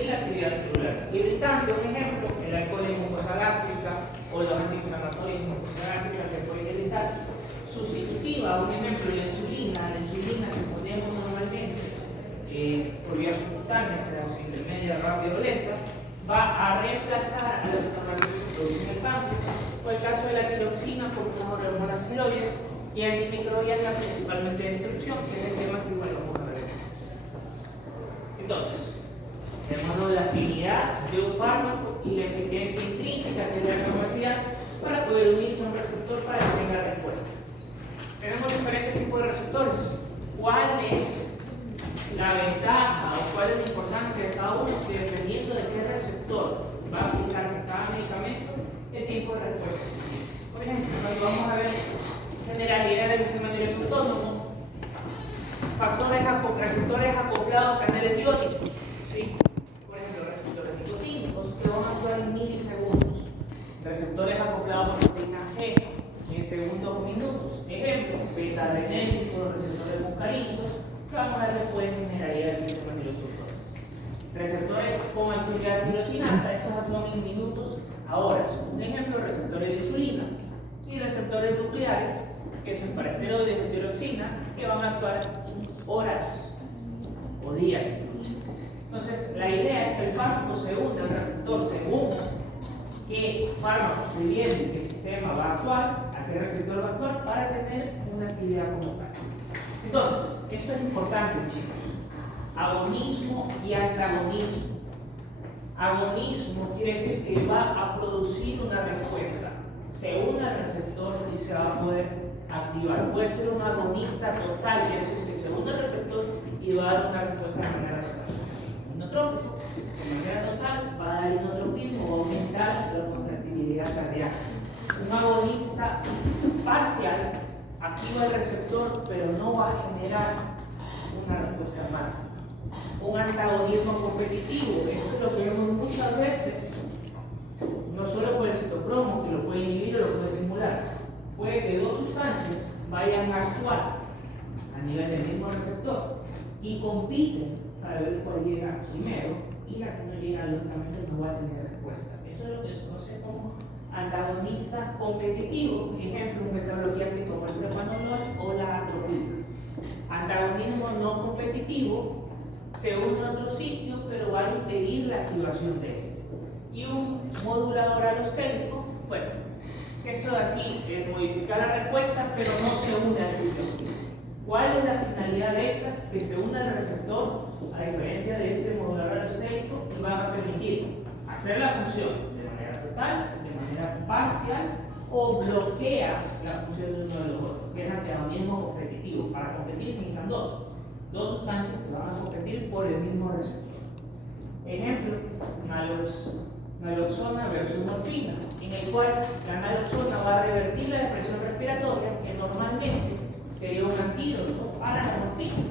en la actividad celular. Irritante, un ejemplo, el alcohol en mucosa gástrica o los antiinflamatorios en mucosa gástrica que pueden irritar. Sustitutiva, un ejemplo, la insulina que ponemos normalmente por vía subcutánea, sea intermedia, rápida o lenta, va a reemplazar a lo que normalmente se produce en el páncreas. O el caso de la tiroxina por unas hormonas tiroides y antimicrobiana principalmente de destrucción, que es el tema que igual vamos a ver. Entonces, tenemos la afinidad de un fármaco y la eficiencia intrínseca, que es la capacidad para poder unirse a un receptor para que tenga respuesta. Tenemos diferentes tipos de receptores. ¿Cuál es la ventaja o cuál es la importancia de cada uno? Que dependiendo de qué receptor va a aplicarse cada medicamento, el tiempo de respuesta. Por ejemplo, cuando vamos a ver generalidades del sistema nervioso autónomo, receptores acoplados a canales bióticos, ¿sí? Por ejemplo, receptores nicotínicos que van a actuar en milisegundos, receptores acoplados a proteína G en segundos o minutos. Ejemplo, beta-adrenérgicos, receptores muscarínicos, que vamos a ver después en generalidad del sistema nervioso autónomo. Receptores con actividad tirosinasa, estos actúan en minutos a horas. Un ejemplo, receptores de insulina y receptores nucleares, que son para esteroides de tiroxina, que van a actuar en horas o días incluso. Entonces, la idea es que el fármaco se une al receptor según qué fármaco se viene, qué sistema va a actuar, a qué receptor va a actuar para tener una actividad como tal. Entonces, esto es importante, chicos. Agonismo y antagonismo. Agonismo quiere decir que va a producir una respuesta. Se une al receptor y se va a poder activar. Puede ser un agonista total, quiere decir que se une al receptor y va a dar una respuesta de manera total. Inotrópico, de manera total, va a dar inotropismo o aumentar la contractibilidad cardíaca. Un agonista parcial activa el receptor, pero no va a generar una respuesta máxima. Un antagonismo competitivo, esto es lo que vemos muchas veces, no solo por el citocromo, que lo puede inhibir o lo puede estimular, puede que dos sustancias vayan a actuar a nivel del mismo receptor y compiten para ver cuál llega primero, y la que no llega lógicamente no va a tener respuesta. Eso es lo que se conoce como antagonista competitivo. Ejemplo, un metabloqueante como el propanolol o la atropina. Antagonismo no competitivo, se une a otro sitio, pero va a impedir la activación de este. Y un modulador alostérico, bueno, eso de aquí es modificar la respuesta, pero no se une al sitio. ¿Cuál es la finalidad de estas? Que se una al receptor, a diferencia de este modulador alostérico, y va a permitir hacer la función de manera total, de manera parcial, o bloquea la función de uno de los otros, que es antagonismo competitivo. Para competir se necesitan dos sustancias que van a competir por el mismo receptor. Ejemplo, naloxona versus morfina, en el cual la naloxona va a revertir la depresión respiratoria, que normalmente sería un antídoto para la morfina,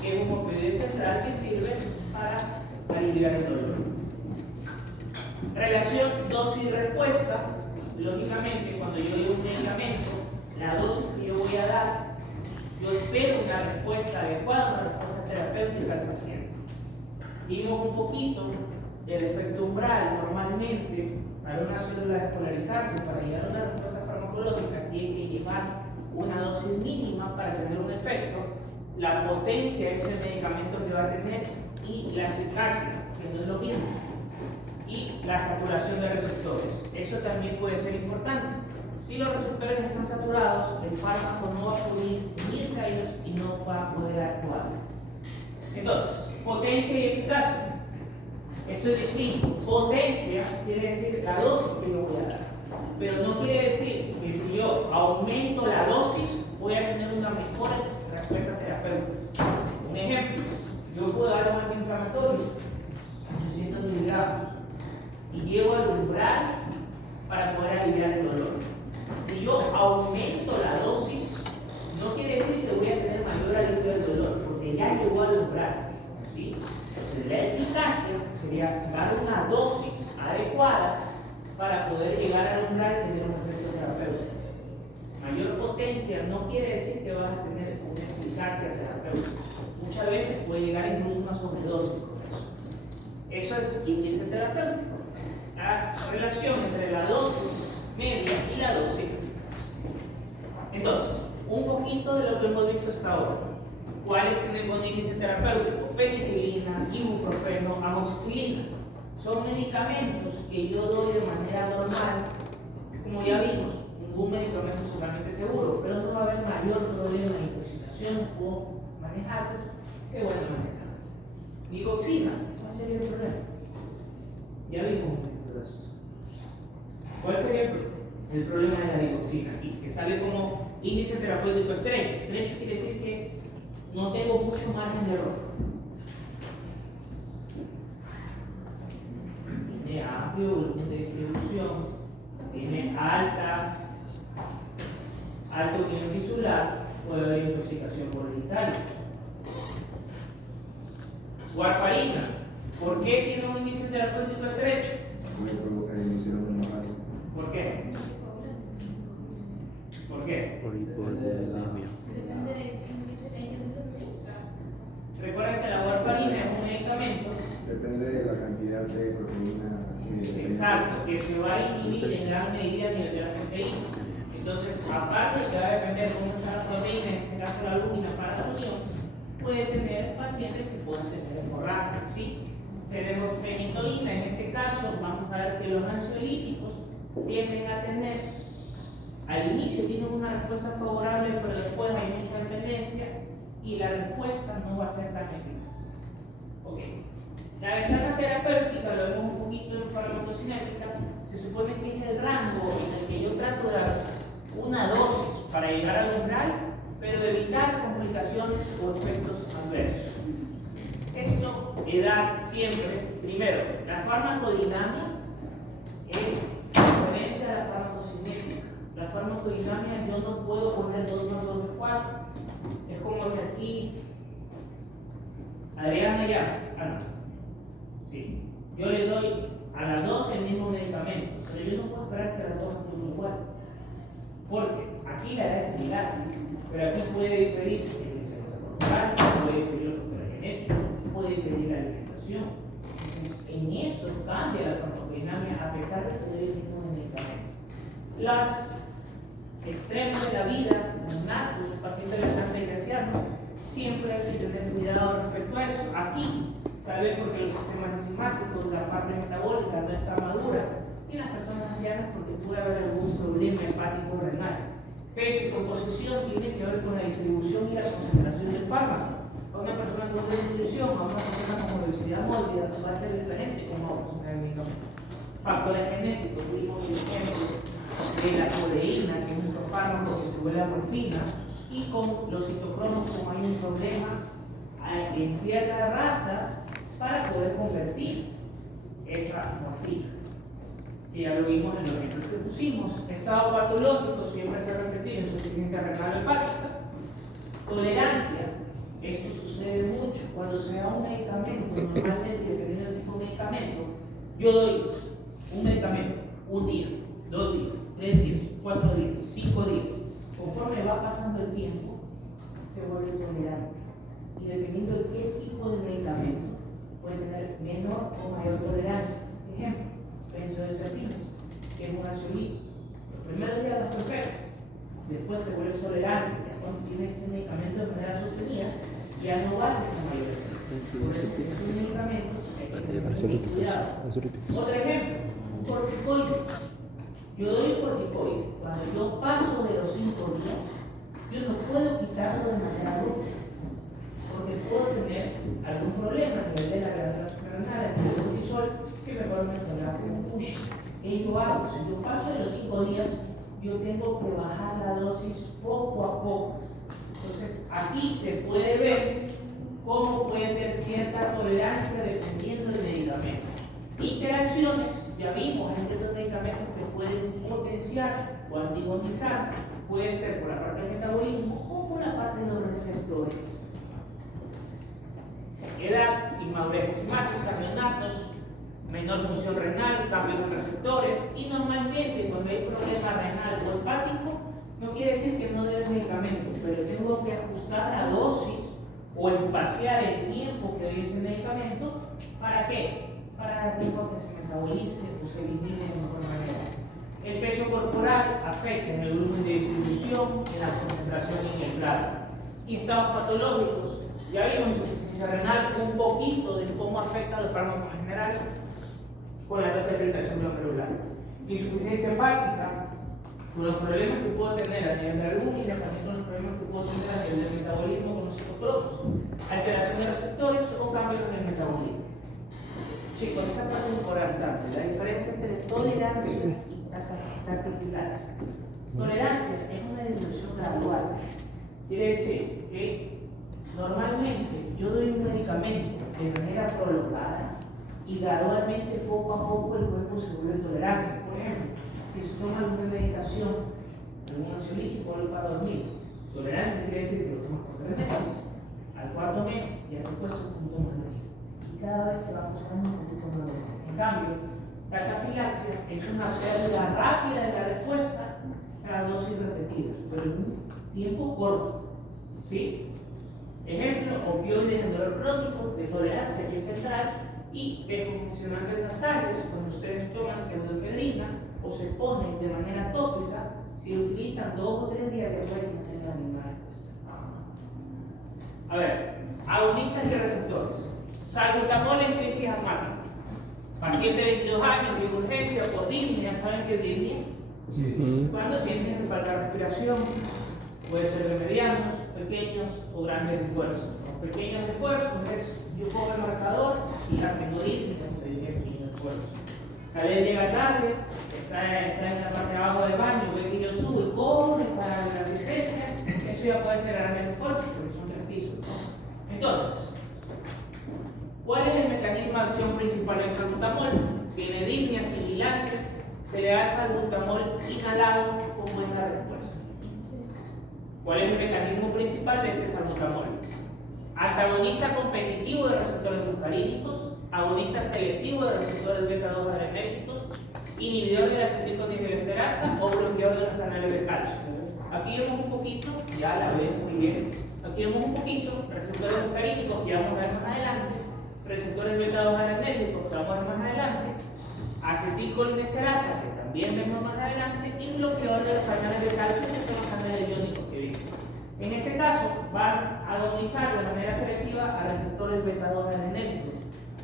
que es un opioide central que sirve para aliviar el dolor. Relación dosis-respuesta. Lógicamente, cuando yo doy un medicamento, la dosis que yo voy a dar, yo espero una respuesta adecuada, una respuesta terapéutica al paciente. Vimos un poquito del efecto umbral. Normalmente, para una célula despolarizarse, para llegar a una respuesta farmacológica, tiene que llevar una dosis mínima para tener un efecto, la potencia de ese medicamento que va a tener y la eficacia, que no es lo mismo, y la saturación de receptores. Eso también puede ser importante. Si los receptores están saturados, el fármaco no va a poder unirse a ellos y no va a poder actuar. Entonces, potencia y eficacia. Esto es decir, potencia quiere decir la dosis que yo voy a dar, pero no quiere decir que si yo aumento la dosis voy a tener una mejor respuesta terapéutica. Un ejemplo, yo puedo dar un antiinflamatorio, 800 miligramos, y llego al umbral para poder aliviar el dolor. Si yo aumento la dosis, no quiere decir que voy a tener mayor alivio del dolor, porque ya llegó al umbral. ¿Sí? Entonces, la eficacia sería dar una dosis adecuada para poder llegar al umbral y tener un efecto terapéutico. Mayor potencia no quiere decir que vas a tener una eficacia terapéutica. Muchas veces puede llegar incluso una sobredosis con eso. Eso es índice terapéutico. La relación entre la dosis media y la dosis eficaz. Entonces, un poquito de lo que hemos visto hasta ahora. ¿Cuáles tienen buen índice terapéutico? Penicilina, ibuprofeno, amoxicilina. Son medicamentos que yo doy de manera normal. Como ya vimos, ningún medicamento es totalmente seguro, pero no va a haber mayor problema de intoxicación o manejarlos que bueno manejar. Digoxina, ¿cuál sería el problema? Ya vimos. ¿Cuál sería el problema de la digoxina? Y que sale como índice terapéutico estrecho. Estrecho quiere decir que no tengo mucho margen de error. Tiene amplio volumen de distribución, tiene alto nivel tisular, puede haber intoxicación por hereditaria. Warfarina, ¿por qué tiene un índice terapéutico estrecho? ¿Por qué? ¿Por qué? Por hipovolemia. Recuerden que la warfarina es un medicamento. Depende de la cantidad de proteína. Exacto, que se va a inhibir en gran medida a nivel de la proteína. Entonces, aparte de que va a depender cómo está la proteína, en este caso la albúmina para la unión, puede tener pacientes que pueden tener hemorragia, ¿sí? Tenemos fenitoína, en este caso vamos a ver que los ansiolíticos tienden a tener, al inicio tienen una respuesta favorable, pero después hay mucha dependencia y la respuesta no va a ser tan eficaz. Ok. La ventaja terapéutica, lo vemos un poquito en farmacocinética, se supone que es el rango en el que yo trato de dar una dosis para llegar al umbral, pero evitar complicaciones o efectos adversos. Esto da siempre, primero, la farmacodinamia es diferente a la farmacocinética. La farmacodinamia yo no puedo poner 2 más 2 es 4. Es como que aquí Adrián me llama. Sí. Yo le doy a las 2 el mismo medicamento, pero yo no puedo esperar que las 2 actúen igual. Porque aquí la edad es similar, pero aquí puede diferir el defensa corporal, puede diferir los factores genéticos, puede diferir la alimentación. Entonces, en eso cambia la farmacodinamia a pesar de que el mismo medicamento. Las extremos de la vida, neonatos, pacientes laxantes gracianos, siempre hay que tener cuidado respecto a eso. Aquí, tal vez porque los sistemas enzimáticos, la parte metabólica no está madura, y las personas ancianas porque puede haber algún problema hepático renal. Peso y composición tiene que ver con la distribución y la concentración del fármaco. A una persona con desnutrición, a una persona con obesidad mórbida, va a ser diferente cómo va a funcionar el medicamento. Factores genéticos, tuvimos el ejemplo de la codeína, que es un fármaco que se vuelve a morfina, y con los citocromos, como hay un problema en ciertas razas para poder convertir esa morfina. Que ya lo vimos en los ejemplos que pusimos. Estado patológico siempre se ha repetido, insuficiencia renal hepática. Tolerancia, esto sucede mucho cuando se da un medicamento, normalmente dependiendo del tipo de medicamento, yo doy un medicamento, un día, 2 días, 3 días, 4 días, 5 días. Conforme va pasando el tiempo, se vuelve tolerante. Y dependiendo de qué tipo de medicamento, puede tener menor o mayor tolerancia. Ejemplo, benzodiazepinas, que es un ansiolítico. Los primeros días los perfecto, después se vuelve tolerante, ya cuando tiene ese medicamento de manera sostenida, ya no va a tener mayor efecto. Por eso es un medicamento que hay que tener cuidado. Otro ejemplo, un corticoide. Yo doy corticoide. Cuando yo paso de los 5 días, yo no puedo quitarlo de manera abrupta, porque puedo tener algún problema a nivel de la glándula suprarrenal, el cortisol, que me puede mencionar como push. ¿Qué yo hago? Si yo paso de los 5 días, yo tengo que bajar la dosis poco a poco. Entonces, aquí se puede ver cómo puede tener cierta tolerancia dependiendo del medicamento. Interacciones, ya vimos, hay ciertos medicamentos que pueden potenciar o antagonizar, puede ser por la parte del metabolismo o por la parte de los receptores. Edad, inmadurez enzimática, neonatos, menor función renal, cambios en receptores, y normalmente cuando hay problema renal o hepático, no quiere decir que no debe medicamento, pero tengo que ajustar la dosis o espaciar el tiempo que doy ese medicamento. ¿Para qué? para dar tiempo a que se metabolice o se elimine de mejor manera. El peso corporal afecta en el volumen de distribución, en la concentración y en el plato. Y estados patológicos, ya vimos insuficiencia renal, un poquito de cómo afecta a los fármacos en general con la tasa de filtración glomerular. Insuficiencia hepática, con los problemas que puedo tener a nivel de albúmina, también con los problemas que puedo tener a nivel del metabolismo con los citoprotos, alteración de receptores o cambios en el metabolismo. Chicos, esta parte es importante, la diferencia entre tolerancia y taquifilaxia. Tolerancia es una disminución gradual. Quiere decir que normalmente yo doy un medicamento de manera prolongada y gradualmente, poco a poco, el cuerpo se vuelve tolerante. Por ejemplo, si se toma alguna medicación, algún ansiolítico para dormir, tolerancia quiere decir que lo tomas por 3 meses. Al 4.º mes ya te cuesta un punto más lento. Y cada vez te va costando un poquito más lento. En cambio, la taquifilaxia es una pérdida rápida de la respuesta a dosis repetidas, pero en un tiempo corto. ¿Sí? Ejemplo, opioides en dolor crónico, de tolerancia que es central, y descongestionantes nasales, cuando ustedes toman pseudoefedrina o se ponen de manera tópica, si utilizan 2 o 3 días después no tienen la misma respuesta. A ver, agonistas y receptores. Salbutamol en crisis asmática. Paciente de 22 años, de urgencia, por disnea, ¿saben qué es disnea? Sí. Cuando sienten que falta respiración, puede ser de medianos, pequeños o grandes esfuerzos. Los pequeños esfuerzos es, yo pongo el marcador y la tengo disnea, entonces pequeños esfuerzos. Tal vez llega tarde, está en la parte de abajo del baño, ve que yo subo y corre para la asistencia, eso ya puede ser grandes esfuerzos porque son 3 pisos, ¿no? Entonces, ¿cuál es el mecanismo de acción principal del salbutamol? Tiene disneas y sibilancias, se le da salbutamol inhalado con buena respuesta. ¿Cuál es el mecanismo principal de este salbutamol? Antagoniza competitivo de receptores muscarínicos, agoniza selectivo de receptores beta-2 adrenérgicos, inhibidor de la acetilcolindioesterasa o bloqueador de los canales de calcio. Aquí vemos un poquito, ya la vemos muy bien, aquí vemos un poquito receptores muscarínicos que vamos a ver más adelante, receptores beta-2 adrenérgicos que vamos a ver más adelante, acetilcolindioesterasa que también vemos más adelante y bloqueador de los canales de calcio que son los canales iónicos que vimos. En este caso van a agonizar de manera selectiva a receptores beta-2 adrenérgicos.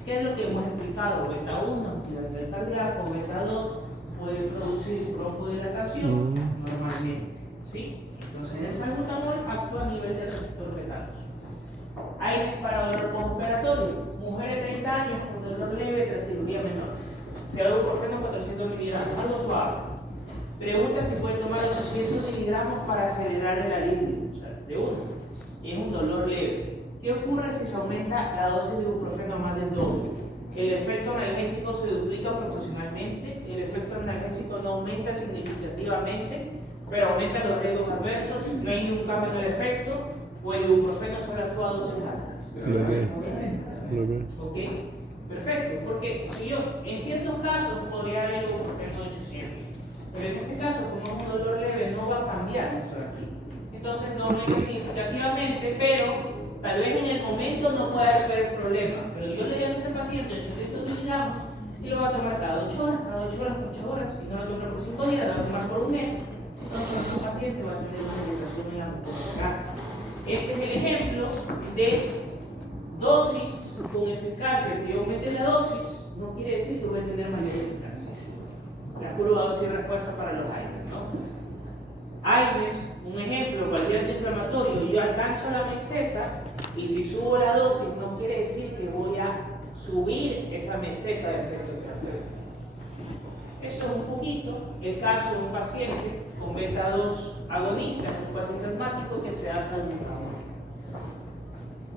¿Qué es lo que hemos explicado? Beta-1, nivel cardíaco, beta-2 puede producir bronchodilatación normalmente. ¿Sí? Entonces el salbutamol actúa a nivel de receptor beta-2. Hay para dolor postoperatorio, mujer de 30 años con dolor leve tras cirugía menor. Se da ibuprofeno 400 miligramos, algo suave. Pregunta si puede tomar 800 miligramos para acelerar el alivio, o sea, de uno. Y es un dolor leve. ¿Qué ocurre si se aumenta la dosis de ibuprofeno a más del doble? El efecto analgésico se duplica proporcionalmente, el efecto analgésico no aumenta significativamente, pero aumenta los riesgos adversos, no hay ningún cambio en el efecto, o el ibuprofeno solo actúa a dosis altas. ¿Ok? Perfecto, porque si yo, en ciertos casos podría haber el ibuprofeno de 800, pero en este caso, como es un dolor leve, no va a cambiar esto de aquí. Entonces no aumenta significativamente, pero tal vez en el momento no pueda haber problema, pero yo le doy a ese paciente 800 miligramos y lo va a tomar cada 8 horas, cada 8 horas, 8 horas, y no lo toma por 5 días, lo va a tomar por un mes. Entonces, ese paciente va a tener una irritación en la mucosa. Este es el ejemplo de dosis con eficacia. Que yo aumente la dosis no quiere decir que voy a tener mayor eficacia. La curva de dosis y respuesta para los AINES, ¿no? AINES, un ejemplo, cualquier inflamatorio, yo alcanzo la meseta y si subo la dosis no quiere decir que voy a subir esa meseta de efecto terapéutico. Esto es un poquito el caso de un paciente con beta-2 agonista, un paciente asmático que se hace salbutamol.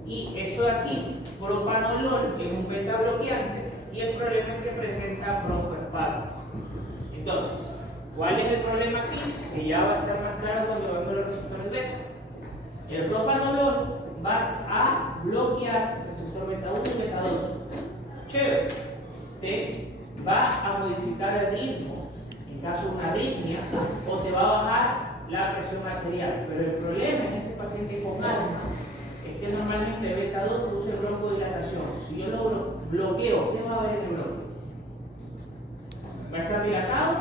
Y eso de aquí, propanolol, es un beta bloqueante y el problema es que presenta broncoespasmo. Entonces, ¿cuál es el problema aquí? Que ya va a estar más claro cuando veamos los receptores de eso. El propanolol va a bloquear el receptor beta-1 y beta-2. Chévere. Te va a modificar el ritmo en caso de una arritmia o te va a bajar la presión arterial. Pero el problema en ese paciente con asma es que normalmente beta-2 produce broncodilatación. Si yo logro bloqueo. ¿Qué va a haber en el bloqueo? ¿Va a estar dilatado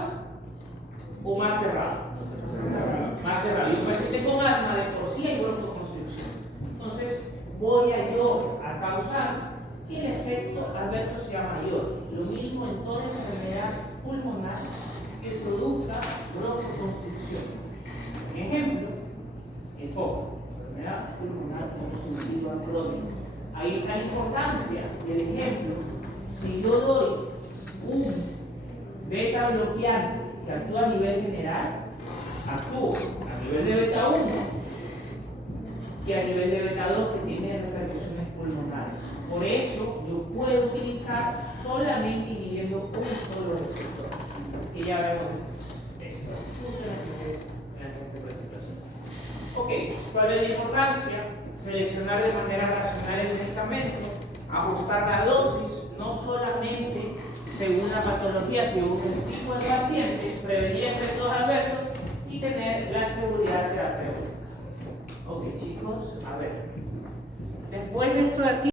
o más cerrado? Más cerrado. Yo paciente con asma de por sí hay broncoconstricción. Entonces, voy a yo a causar que el efecto adverso sea mayor. Lo mismo en toda enfermedad pulmonar que produzca broncoconstricción. Por ejemplo, EPOC, enfermedad pulmonar obstructiva crónica. Ahí está la importancia del ejemplo. Si yo doy un beta bloqueante que actúa a nivel general, actúa a nivel de beta 1 y a nivel de beta 2 que tiene repercusiones pulmonares. Por eso yo puedo utilizar solamente inhibiendo un solo receptor. Y ya vemos esto justo en la siguiente presentación. Ok, ¿cuál es la importancia? Seleccionar de manera racional el medicamento, ajustar la dosis, no solamente según la patología, según el tipo de paciente, prevenir efectos adversos y tener la seguridad terapéutica. Ok, chicos, a ver. Después de esto de aquí.